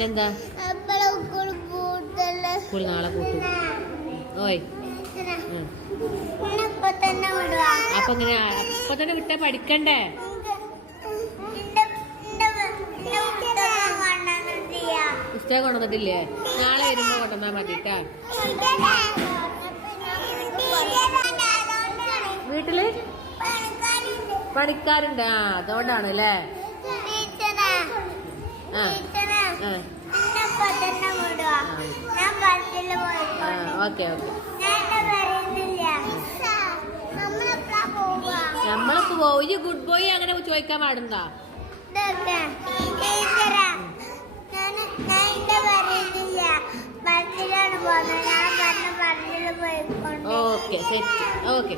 പിന്നെന്താ? നാളെ കൂട്ടും ഓയ്. വിടുക അപ്പൊ ഇങ്ങനെ അപ്പൊ തന്നെ വിട്ട പഠിക്കണ്ടേ? പുസ്തകം കൊണ്ടുവന്നിട്ടില്ലേ. നാളെ വരുമ്പോ കൊണ്ടുവന്നാ മതിട്ടാ വീട്ടിൽ? പണിക്കാരുണ്ട് ആ അതുകൊണ്ടാണ് അല്ലേ ആ. ബസ്സിൽ പോയി ഓക്കെ ഓക്കെ ഗുഡ് ബോയ് അങ്ങനെ ചോദിക്കാൻ പാടുണ്ടോ ഓക്കെ സെറ്റ് ഓക്കെ